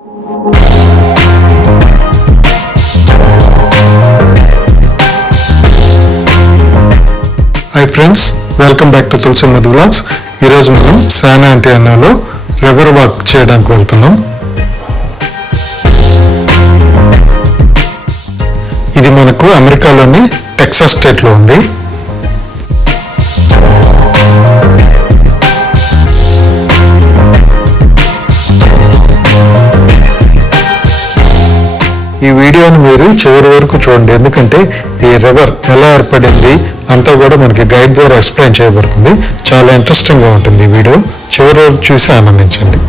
Hi friends, welcome back to TulasiMadhu vlogs. ఈరోజు మనం San ఆంటోనియోలో river walk చేయడానికి వెళ్తున్నాం. ఇది మనకు అమెరికాలోని టెక్సాస్ స్టేట్లో ఉంది. ఈ వీడియోని మీరు చివరి వరకు చూడండి, ఎందుకంటే ఈ రివర్ ఎలా ఏర్పడింది అంతా కూడా మనకి గైడ్ ద్వారా ఎక్స్ప్లెయిన్ చేయబడుతుంది. చాలా ఇంట్రెస్టింగ్గా ఉంటుంది ఈ వీడియో, చివరి వరకు చూసి ఆనందించండి.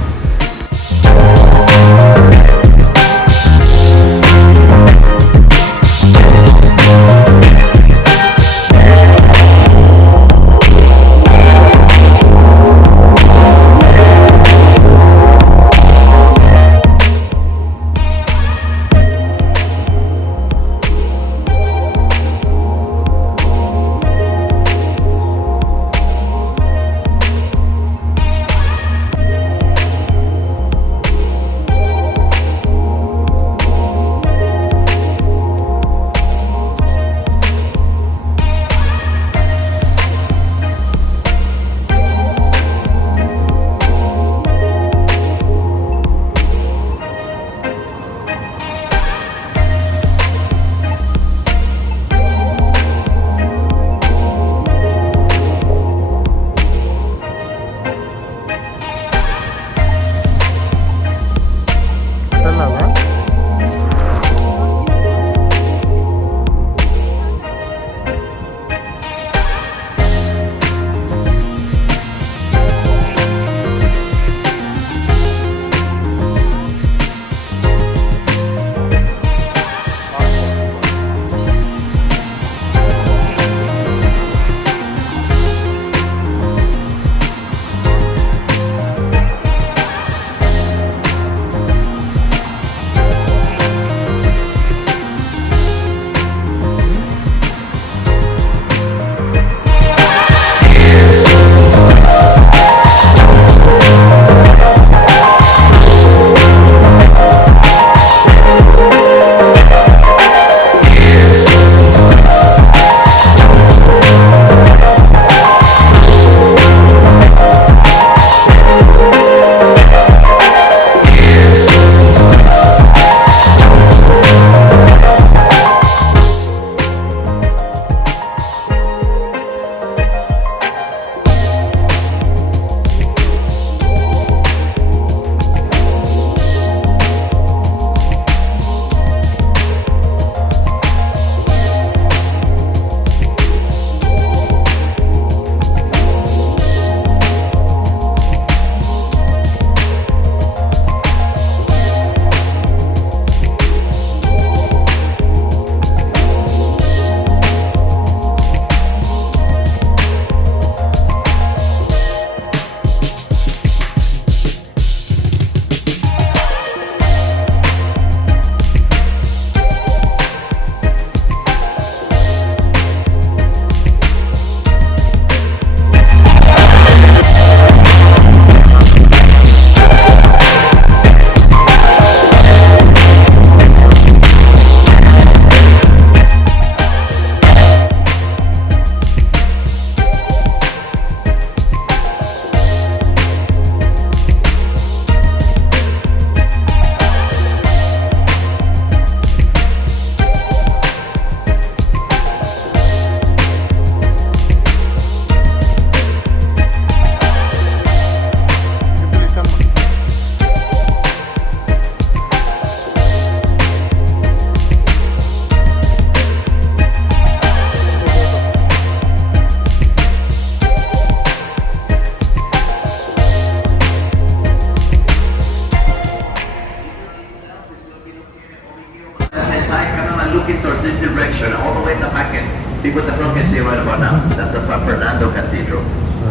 people that don't can see right about now. That's the San Fernando Cathedral.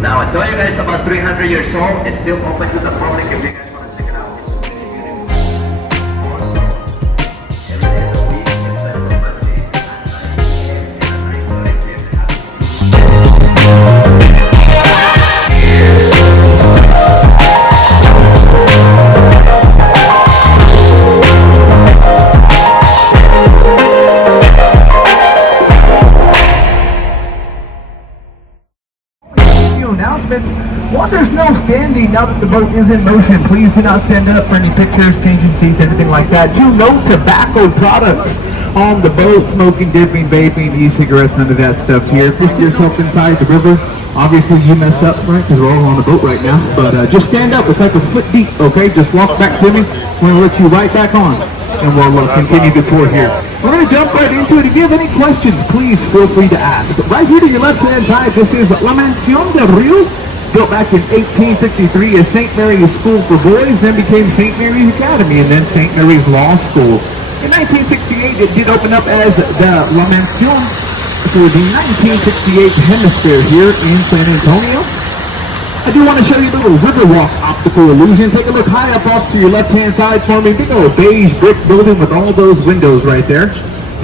Now, I told you guys about 300 years old. It's still open to the public if you guys want to check it out. It's really beautiful. Also, every day of the week, except for Mondays, at 9 p.m. now that the boat is in motion, please do not stand up for any pictures, changing seats, anything like that. No tobacco products on the boat, smoking, dipping, vaping, e-cigarettes, none of that stuff here. If you see yourself inside the river, obviously you messed up, right, because we're all on the boat right now. But just stand up, it's like a foot deep, okay? Just walk back to me, we're gonna let you right back on, and we'll continue the tour here. We're gonna jump right into it. If you have any questions, please feel free to ask. Right here to your left-hand side, this is La Mansión del Río, built back in 1863 as St. Mary's School for Boys, then became St. Mary's Academy, and then St. Mary's Law School. In 1968, it did open up as the La Mansión for the 1968 HemisFair here in San Antonio. I do want to show you a little Riverwalk optical illusion. Take a look high up off to your left-hand side for me. Big old beige brick building with all those windows right there.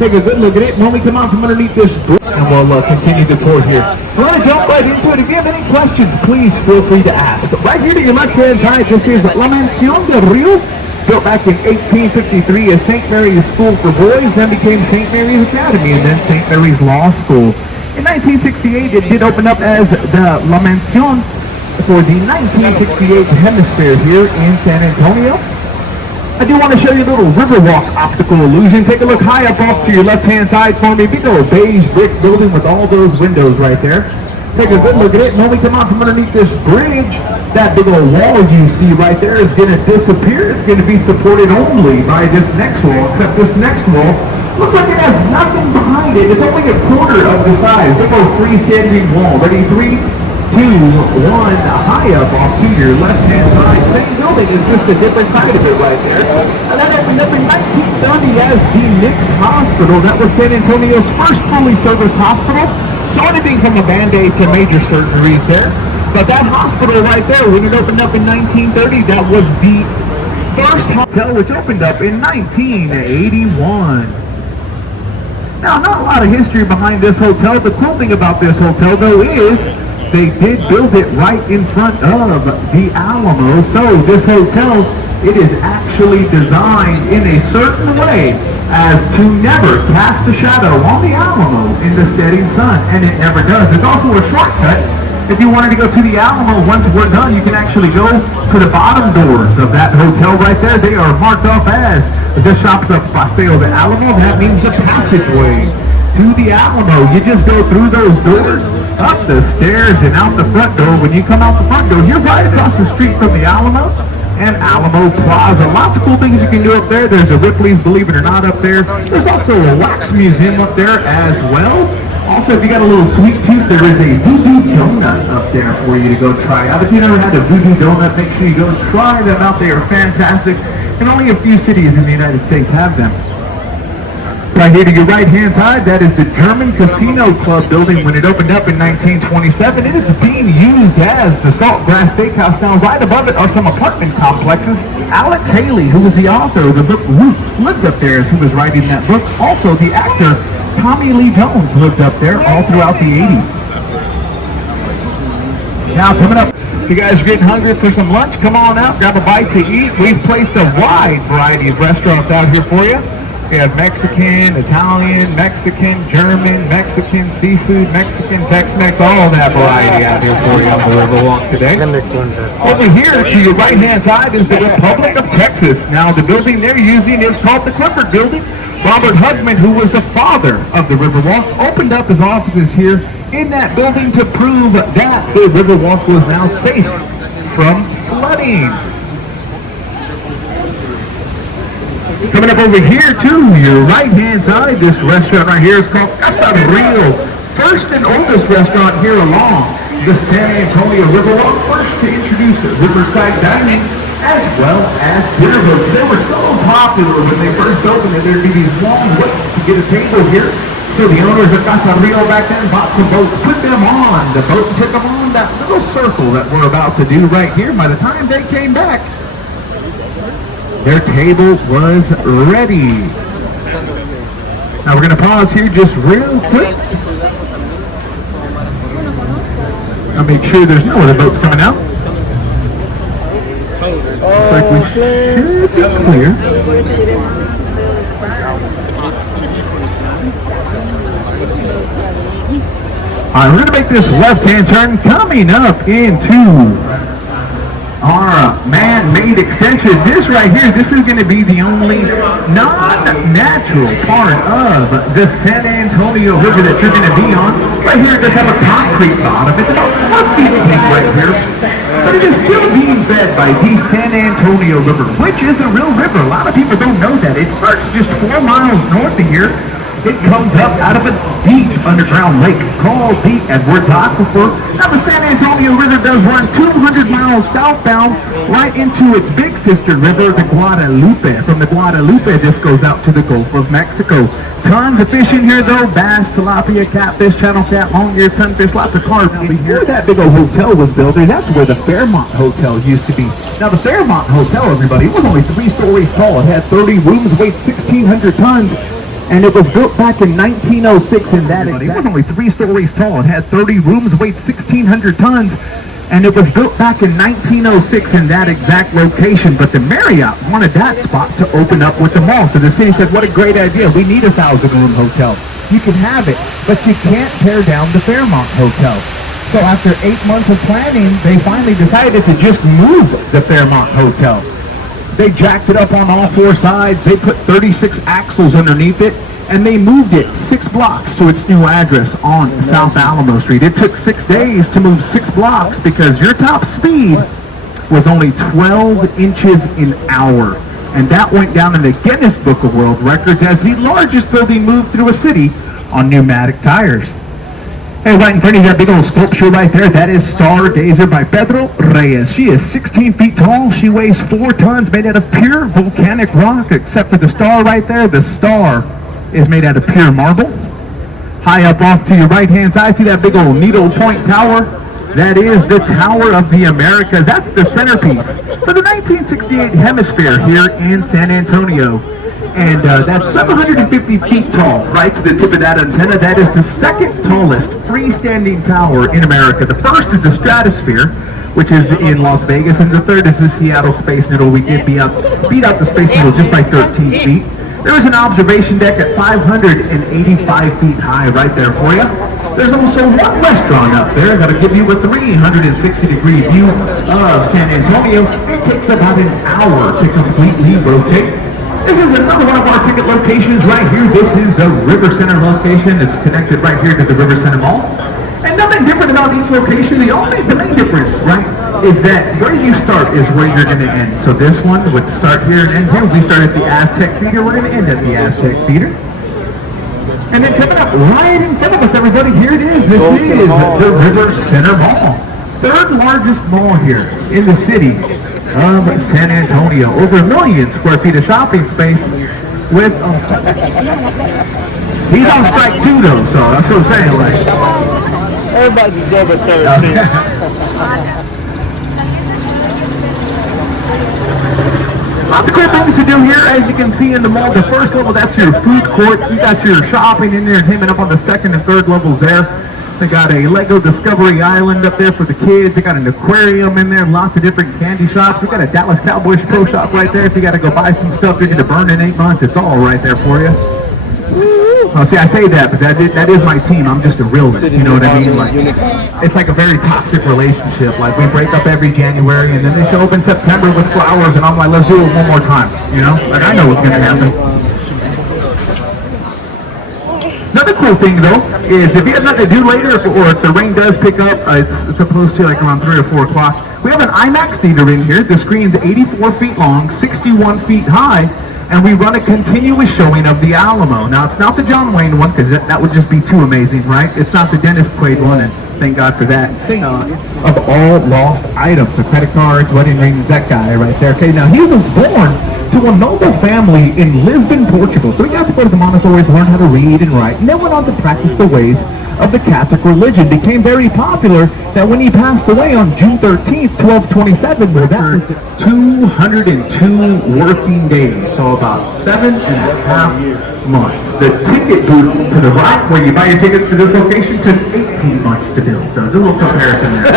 Take a good look at it. When we come out from underneath this brick, and we'll continue the tour here. We're going to jump right into it. If you have any questions, please feel free to ask. Right here to your left-hand side, this is La Mansión del Río, built back in 1853 as St. Mary's School for Boys, then became St. Mary's Academy, and then St. Mary's Law School. In 1968, it did open up as the La Mansión for the 1968 HemisFair here in San Antonio. I do want to show you a little Riverwalk optical illusion. Take a look high up off to your left-hand side for me. Big old beige brick building with all those windows right there. Take a good look at it. When we come out from underneath this bridge, that big old wall you see right there is going to disappear. It's going to be supported only by this next wall, except this next wall looks like it has nothing behind it. It's only a quarter of the size. Big old freestanding wall. Ready? 3, 2, 1. High up off to your left-hand side. Same building, is just a different side of it right there. And that opened up in 1930 as the Nick's Hospital. That was San Antonio's first fully serviced hospital. So anything from a Band-Aid to major surgeries there. But that hospital right there, when it opened up in 1930, that was the first hotel which opened up in 1981. Now, not a lot of history behind this hotel. The cool thing about this hotel, though, is they did build it right in front of the Alamo. So this hotel, it is actually designed in a certain way as to never cast a shadow on the Alamo in the setting sun, and it never does. There's also a shortcut. If you wanted to go to the Alamo, once we're done, you can actually go to the bottom doors of that hotel right there. They are marked off as the shops of Paseo de Alamo. That means the passageway to the Alamo. You just go through those doors, up the stairs, and out the front door. When you come out the front door, you're right across the street from the Alamo and Alamo Plaza. Lots of cool things you can do up there. There's a Ripley's Believe It or Not up there. There's also a wax museum up there as well. Also, if you got a little sweet tooth, there is a voodoo donut up there for you to go try out. If you never had a voodoo donut, make sure you go try them out. They are fantastic, and only a few cities in the United States have them. Right here to your right-hand side, that is the German Casino Club building. When it opened up in 1927, it is being used as the Saltgrass Steakhouse. Now, right above it are some apartment complexes. Alex Haley, who was the author of the book Roots, lived up there as he was writing that book. Also, the actor Tommy Lee Jones lived up there all throughout the 80s. Now, coming up, if you guys are getting hungry for some lunch, come on out, grab a bite to eat. We've placed a wide variety of restaurants out here for you. We have Mexican, Italian, Mexican, German, Mexican, seafood, Mexican, Tex-Mex, all that variety out here for you on the Riverwalk today. Over here to your right-hand side is the Republic of Texas. Now, the building they're using is called the Clifford Building. Robert Hugman, who was the father of the Riverwalk, opened up his offices here in that building to prove that the Riverwalk was now safe from flooding. Coming up over here to your right-hand side, this restaurant right here is called Casa Rio. First and oldest restaurant here along the San Antonio Riverwalk. First to introduce riverside dining as well as dinner boats. They were so popular when they first opened that there'd be these long waits to get a table here. So the owners of Casa Rio back then bought some boats, put them on the boat, and took them on that little circle that we're about to do right here. By the time they came back, their table was ready. Now we're going to pause here just real quick. I'll make sure there's no other boats coming out. Looks like we should be clear. Alright, we're going to make this left-hand turn coming up into our man-made extension. This right here, this is going to be the only non-natural part of the San Antonio River that you're going to be on. Right here, it does have a concrete bottom. It's about 4 feet deep right here. But it is still being fed by the San Antonio River, which is a real river. A lot of people don't know that. It starts just 4 miles north of here. It comes up out of a deep underground lake called the Edwards Aquifer. Now the San Antonio River does run 200 miles southbound right into its big sister river, the Guadalupe. From the Guadalupe, this goes out to the Gulf of Mexico. Tons of fish in here though, bass, tilapia, catfish, channel cat, long-eared sunfish, lots of carp. Before that big old hotel was built, that's where the Fairmont Hotel used to be. Now the Fairmont Hotel, everybody, it was only 3 stories tall. It had 30 rooms, weighed 1,600 tons. And it was built back in 1906 in that exact... It was only 3 stories tall. It had 30 rooms, weighed 1,600 tons. And it was built back in 1906 in that exact location. But the Marriott wanted that spot to open up with the mall. So the city said, what a great idea. We need a 1,000-room hotel. You can have it, but you can't tear down the Fairmont Hotel. So after 8 months of planning, they finally decided to just move the Fairmont Hotel. They jacked it up on all 4 sides. They put 36 axles underneath it, and they moved it 6 blocks to its new address on South Alamo Street. It took 6 days to move 6 blocks because your top speed was only 12 inches an hour. And that went down in the Guinness Book of World Records as the largest building moved through a city on pneumatic tires. Hey, right in front of you, that big old sculpture right there, that is Star Gazer by Pedro Reyes. She is 16 feet tall. She weighs 4 tons, made out of pure volcanic rock, except for the star right there. The star is made out of pure marble. High up off to your right-hand side, see that big old Needle Point Tower? That is the Tower of the Americas. That's the centerpiece for the 1968 HemisFair here in San Antonio. And that's 750 feet tall, right to the tip of that antenna. That is the 2nd tallest freestanding tower in America. The first is the Stratosphere, which is in Las Vegas, and the 3rd is the Seattle Space Needle. We did beat out the Space Needle just by 13 feet. There is an observation deck at 585 feet high right there for you. There's also one restaurant up there that'll give you a 360-degree view of San Antonio. It takes about an hour to completely rotate. This is another one of our ticket locations right here. This is the Rivercenter location. It's connected right here to the Rivercenter Mall. And nothing different about each location. The main difference, right, is that where you start is where you're going to end. So this one would start here and end here. We start at the Aztec Theater. We're going to end at the Aztec Theater. And then coming up right in front of us, everybody, here it is. This is the Rivercenter Mall. 3rd largest mall here in the city of San Antonio. Over 1 million square feet of shopping space with... he's on strike too though, so that's what I'm saying. Like, everybody's over 13. Lots of cool things to do here, as you can see in the mall. The 1st level, that's your food court. You got your shopping in there, entertainment up on the 2nd and 3rd levels there. They got a Lego Discovery Island up there for the kids. They got an aquarium in there, lots of different candy shops. We got a Dallas Cowboys Pro Shop right there. If you got to go buy some stuff you're going to burn in 8 months, it's all right there for you. Oh, see, I say that, but that is my team. I'm just a realist, you know what I mean? Like, it's like a very toxic relationship. Like, we break up every January, and then they show up in September with flowers, and I'm like, let's do it one more time, you know? Like, I know what's going to happen. Another cool thing, though, is if you have nothing to do later, or if the rain does pick up, it's supposed to like around 3 or 4 o'clock, we have an IMAX theater in here. The screen's 84 feet long, 61 feet high, and we run a continuous showing of the Alamo. Now, it's not the John Wayne one, because that would just be too amazing, right? It's not the Dennis Quaid one, and thank God for that. Of all lost items, so credit cards, wedding rings, that guy right there. Okay, now he was born to a noble family in Lisbon, Portugal. So he got to go to the Montessori's, learn how to read and write, and then went on to practice the ways of the Catholic religion. Became very popular that when he passed away on June 13th, 1227, well, that was 202 working days, so about 7.5 months. The ticket booth to the right, where you buy your tickets to this location, took 18 months to build. So there's a little comparison there.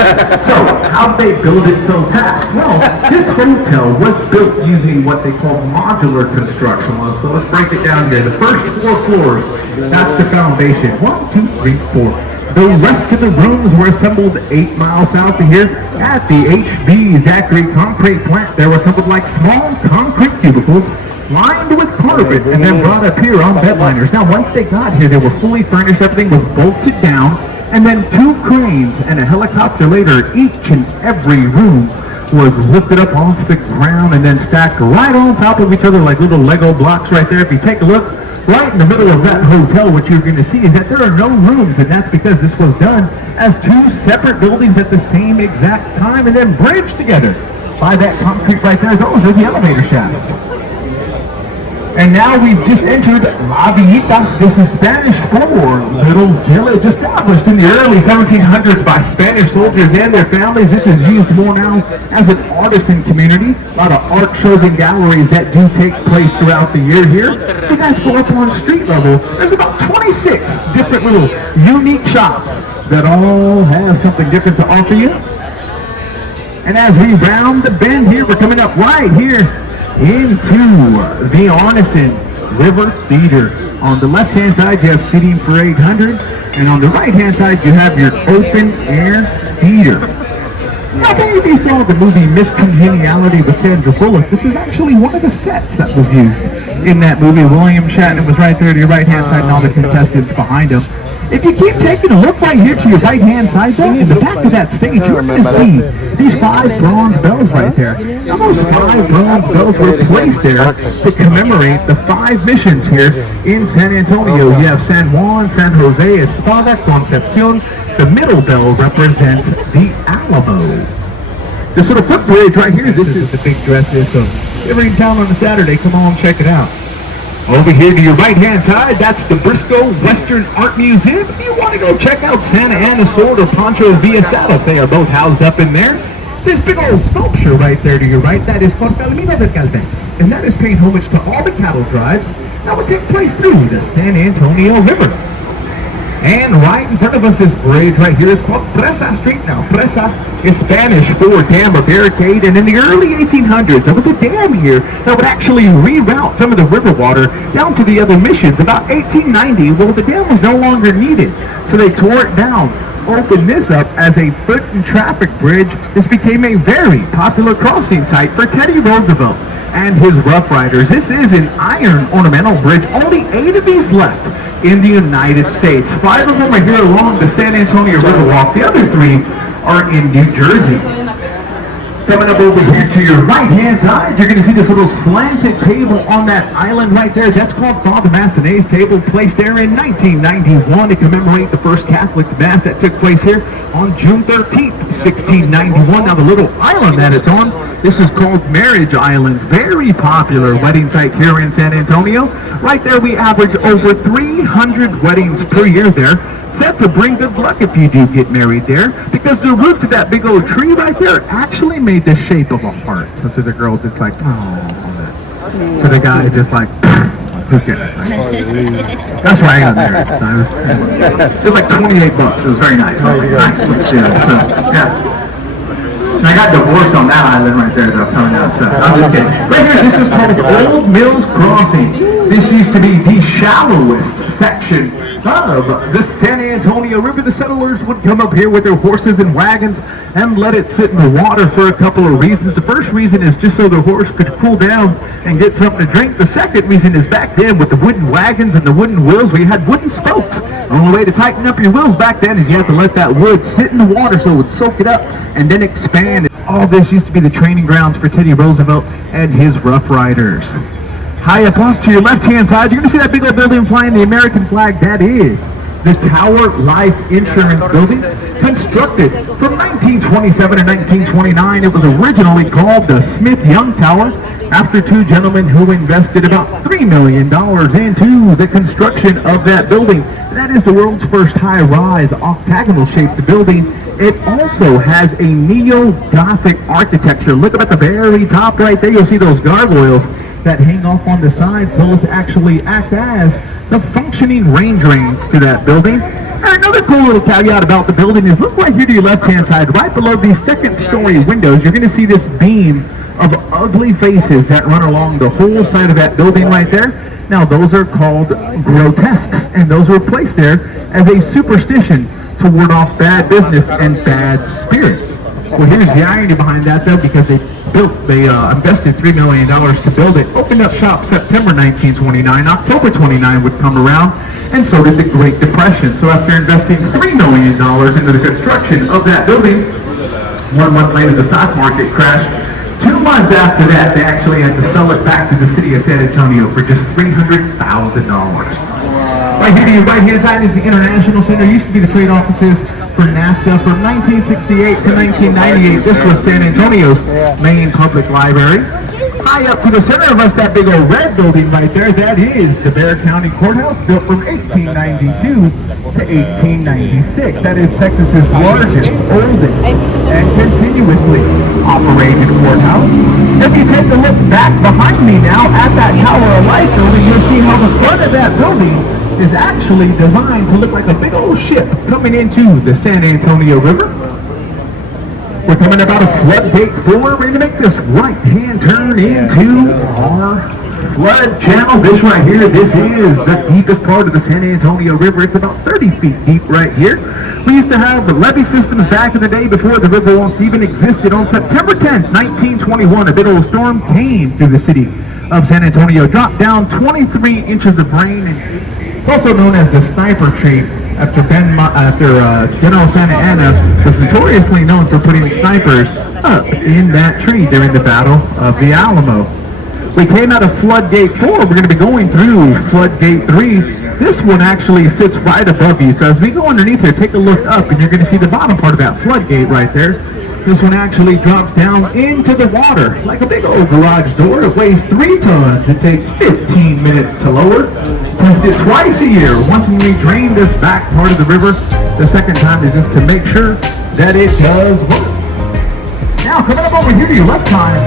So how they build it so fast? Well, this hotel was built using what they call modular construction. So let's break it down here. The first 4 floors, that's the foundation. 1, 2, 3, 4. The rest of the rooms were assembled 8 miles south of here at the HB Zachary concrete plant. They were assembled like small concrete cubicles lined with carpet and then brought up here on bedliners. Now, once they got here, they were fully furnished. Everything was bolted down, and then 2 cranes and a helicopter later, each and every room was lifted up off the ground and then stacked right on top of each other like little Lego blocks right there. If you take a look, right in the middle of that hotel, what you're going to see is that there are no rooms, and that's because this was done as 2 separate buildings at the same exact time and then bridged together by that concrete right there. Those are the elevator shafts. And now we've just entered La Villita. This is Spanish for little village, established in the early 1700s by Spanish soldiers and their families. This is used more now as an artisan community. A lot of art shows and galleries that do take place throughout the year here. You guys go up on street level. There's about 26 different little unique shops that all have something different to offer you. And as we round the bend here, we're coming up right here into the Arneson River Theatre. On the left-hand side, you have seating for 800, and on the right-hand side, you have your open-air theater. Now, if you saw the movie Miscongeniality with Sandra Bullock, this is actually one of the sets that was used in that movie. William Shatner was right there to your right-hand side, and all the contestants behind him. If you keep taking a look right here to your right-hand side there, in the back of that stage, you're going to see these 5 bronze bells right there. Now, those 5 bronze bells were placed there to commemorate the 5 missions here in San Antonio. You have San Juan, San Jose, Espada, Concepcion. The middle bell represents the Alamo. This little footbridge right here, this is the big dress here, so if you're in town on a Saturday, come on, check it out. Over here to your right-hand side, that's the Briscoe Western Art Museum. If you want to go check out Santa Ana Sword or Pancho Villasadas, they are both housed up in there. This big old sculpture right there to your right, that is Cortalamina del Calden, and that is paying homage to all the cattle drives that would take place through the San Antonio River. And right in front of us, this bridge right here is called Presa Street. Now, Presa is Spanish for dam or barricade, and in the early 1800s, there was a dam here that would actually reroute some of the river water down to the other missions. About 1890, well, the dam was no longer needed, so they tore it down, opened this up as a foot and traffic bridge. This became a very popular crossing site for Teddy Roosevelt and his Rough Riders. This is an iron ornamental bridge. Only 8 of these left in the United States. 5 of them are here along the San Antonio Riverwalk. The other 3 are in New Jersey. Coming up over here to your right-hand side, you're going to see this little slanted table on that island right there. That's called Father Massenet's table, placed there in 1991 to commemorate the first Catholic Mass that took place here on June 13th, 1691. Now, the little island that it's on, this is called Marriage Island. Very popular wedding site here in San Antonio. Right there, we average over 300 weddings per year there. Set to bring good luck if you do get married there, because the roots of that big old tree right there actually made the shape of a heart. So to the girls, it's like, oh. To the guy, it's just like, who cares? That's why I got married. It was like $28. It was very nice. Yeah. And I got divorced on that island right there, though, coming out. So I'm just kidding. Right here, this is called Old Mills Crossing. This used to be the shallowest section of the San Antonio River. The settlers would come up here with their horses and wagons and let it sit in the water for a couple of reasons. The first reason is just so the horse could cool down and get something to drink. The second reason is back then with the wooden wagons and the wooden wheels, we had wooden spokes. The only way to tighten up your wheels back then is you have to let that wood sit in the water so it would soak it up and then expand. All this used to be the training grounds for Teddy Roosevelt and his Rough Riders. High up off to your left-hand side, you're going to see that big old building flying the American flag. That is the Tower Life Insurance Building, constructed from 1927 to 1929. It was originally called the Smith-Young Tower, after 2 gentlemen who invested about $3 million into the construction of that building. That is the world's first high-rise, octagonal-shaped building. It also has a neo-Gothic architecture. Look up at the very top right there. You'll see those gargoyles that hang off on the sides. Those actually act as the functioning rain drains to that building. And another cool little caveat about the building is, look right here to your left-hand side, right below these second-story windows, you're going to see this beam of ugly faces that run along the whole side of that building right there. Now, those are called grotesques, and those were placed there as a superstition to ward off bad business and bad spirits. Well, here's the irony behind that, though, because they invested $3 million to build it, opened up shop September 1929, October 29 would come around, and so did the Great Depression. So after investing $3 million into the construction of that building, 1 month later the stock market crashed. 2 months after that, they actually had to sell it back to the city of San Antonio for just $300,000. Right here inside is the International Center. Used to be the trade offices for NAFTA from 1968 to 1998. This was San Antonio's main public library. High up to the center of us, that big old red building right there, that is the Bexar County Courthouse, built from 1892 to 1896. That is Texas's largest, oldest, and continuously operated courthouse. If you take a look back behind me now at that Tower of Life building, you'll see how the front of that building is actually designed to look like a big old ship coming into the San Antonio River. We're coming about a floodgate 4. We're going to make this right-hand turn into our flood channel. This right here, this is the deepest part of the San Antonio River. It's about 30 feet deep right here. We used to have the levee systems back in the day before the Riverwalk even existed. On September 10th, 1921, a big old storm came through the city of San Antonio, dropped down 23 inches of rain, and it's also known as the sniper tree after General Santa Anna was notoriously known for putting snipers up in that tree during the Battle of the Alamo. We came out of Floodgate 4. We're going to be going through Floodgate 3. This one actually sits right above you. So as we go underneath here, take a look up and you're going to see the bottom part of that floodgate right there. This one actually drops down into the water like a big old garage door. It weighs 3 tons. It takes 15 minutes to lower. Test it twice a year. Once when we drain this back part of the river, the second time is just to make sure that it does work. Now, coming up over here to your left side,